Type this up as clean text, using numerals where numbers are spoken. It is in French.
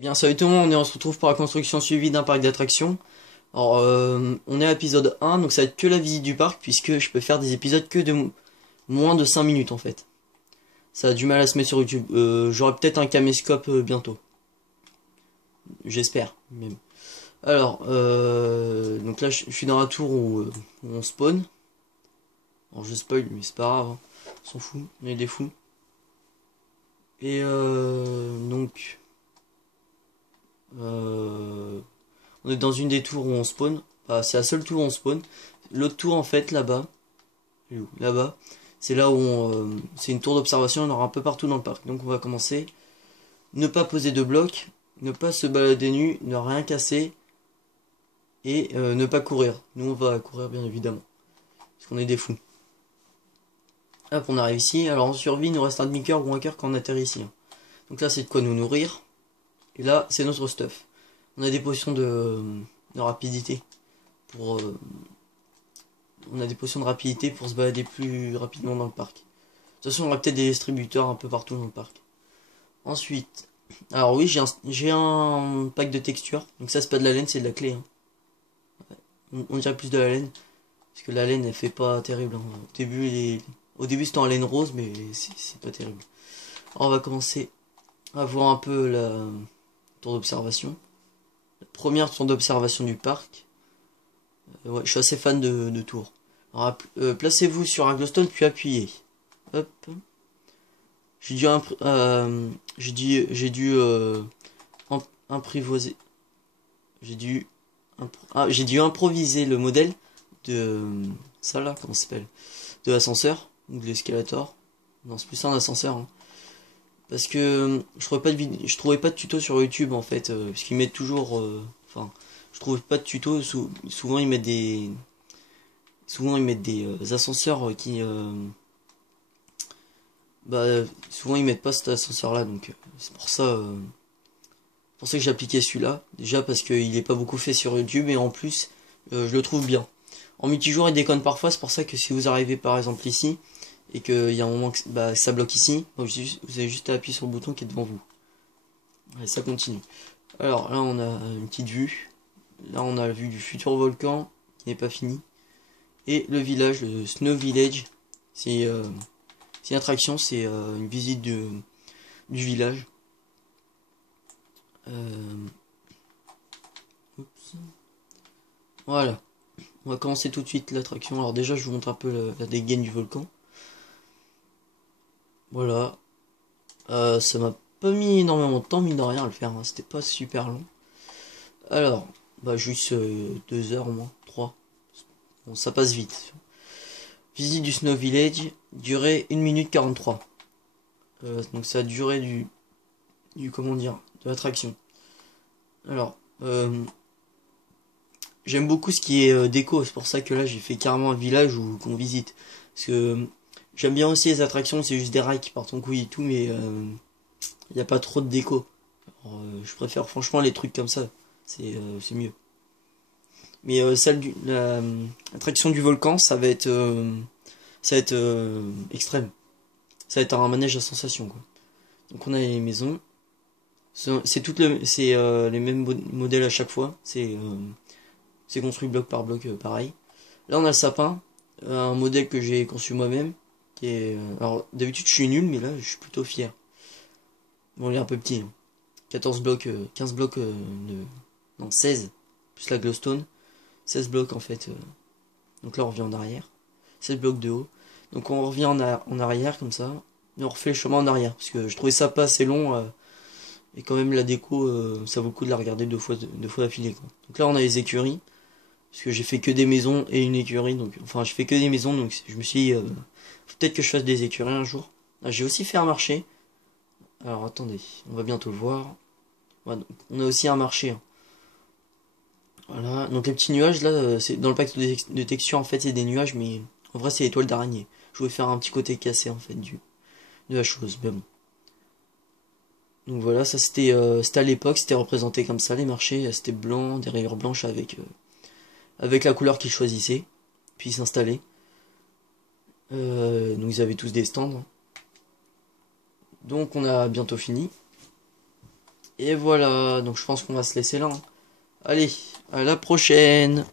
Bien, salut tout le monde, on se retrouve pour la construction suivie d'un parc d'attractions. Alors, on est à l'épisode 1, donc ça va être que la visite du parc, puisque je peux faire des épisodes que de moins de 5 minutes en fait. Ça a du mal à se mettre sur YouTube. J'aurai peut-être un caméscope bientôt. J'espère, même. Alors, donc là, je suis dans la tour où on spawn. Alors, je spoil, mais c'est pas grave, hein. On s'en fout, on est des fous. Et donc... Euh, on est dans une des tours où on spawn. Enfin, c'est la seule tour où on spawn. L'autre tour, en fait, là-bas. Là-bas. C'est là où c'est une tour d'observation. Il y en aura un peu partout dans le parc. Donc on va commencer. Ne pas poser de blocs. Ne pas se balader nu. Ne rien casser. Et ne pas courir. Nous, on va courir, bien évidemment. Parce qu'on est des fous. Hop, on arrive ici. Alors en survie, il nous reste un demi-cœur ou un cœur quand on atterrit ici. Donc là, c'est de quoi nous nourrir. Et là, c'est notre stuff. On a des potions de rapidité. Pour... on a des potions de rapidité pour se balader plus rapidement dans le parc. De toute façon, on aura peut-être des distributeurs un peu partout dans le parc. Ensuite, alors oui, j'ai un pack de textures. Donc ça, c'est pas de la laine, c'est de la clé, hein. On dirait plus de la laine. Parce que la laine, elle fait pas terrible, hein. Au début, c'était en laine rose, mais c'est pas terrible. Alors, on va commencer à voir un peu la tour d'observation. La première tour d'observation du parc. Ouais, je suis assez fan de tours. Alors, placez-vous sur un glowstone puis appuyez. Hop. J'ai dû imprivoiser. J'ai dû improviser le modèle de ça là, comment ça s'appelle? De l'ascenseur ou de l'escalator. Non, c'est plus un ascenseur, hein. Parce que je trouvais pas de tuto sur YouTube en fait, parce qu'ils mettent toujours enfin, je trouvais pas de tuto, souvent ils mettent des ascenseurs qui bah souvent ils mettent pas cet ascenseur là, donc c'est pour ça que j'ai appliqué celui-là. Déjà parce qu'il est pas beaucoup fait sur YouTube et en plus je le trouve bien. En multijoueur il déconne parfois, c'est pour ça que si vous arrivez par exemple ici et qu'il y a un moment que bah, ça bloque ici, donc vous avez juste à appuyer sur le bouton qui est devant vous. Et ça continue. Alors là on a une petite vue. Là on a la vue du futur volcan qui n'est pas fini. Et le village, le Snow Village. C'est une attraction, c'est une visite du village. Euh, oups. Voilà. On va commencer tout de suite l'attraction. Alors déjà je vous montre un peu la dégaine du volcan. Voilà. Ça m'a pas mis énormément de temps, mine de rien, à le faire, hein. C'était pas super long. Alors, bah juste 2 heures au moins, 3. Bon, ça passe vite. Visite du Snow Village, durée 1 minute 43. Donc ça a duré comment dire, de l'attraction. Alors, j'aime beaucoup ce qui est déco, c'est pour ça que là j'ai fait carrément un village qu'on visite. Parce que j'aime bien aussi les attractions, c'est juste des rails qui partent en couille et tout, mais il n'y a pas trop de déco. Alors, je préfère franchement les trucs comme ça, c'est mieux. Mais l'attraction du volcan, ça va être extrême. Ça va être un manège à sensation, quoi. Donc on a les maisons. C'est les mêmes modèles à chaque fois. C'est construit bloc par bloc, pareil. Là on a le sapin, un modèle que j'ai conçu moi-même. Alors d'habitude je suis nul, mais là je suis plutôt fier. Bon, il est un peu petit, hein. 14 blocs, 15 blocs non, 16, plus la glowstone. 16 blocs en fait. Donc là on revient en arrière. 16 blocs de haut. Donc on revient en arrière comme ça. Et on refait le chemin en arrière. Parce que je trouvais ça pas assez long. Et quand même la déco, ça vaut le coup de la regarder deux fois d'affilée, quoi. Donc là on a les écuries. Parce que j'ai fait que des maisons et une écurie. Donc, enfin je fais que des maisons. Donc je me suis dit, faut peut-être que je fasse des écuries un jour. Ah, j'ai aussi fait un marché. Alors attendez, on va bientôt le voir. Voilà, donc, on a aussi un marché, hein. Voilà, donc les petits nuages là, c'est dans le pack de texture en fait c'est des nuages, mais en vrai c'est les toiles d'araignée. Je voulais faire un petit côté cassé en fait de la chose, mais bon. Donc voilà, ça c'était à l'époque, c'était représenté comme ça les marchés, c'était blanc, des rayures blanches avec la couleur qu'ils choisissaient, puis ils s'installaient. Donc ils avaient tous des stands, hein. Donc on a bientôt fini. Et voilà, donc je pense qu'on va se laisser là, hein. Allez, à la prochaine.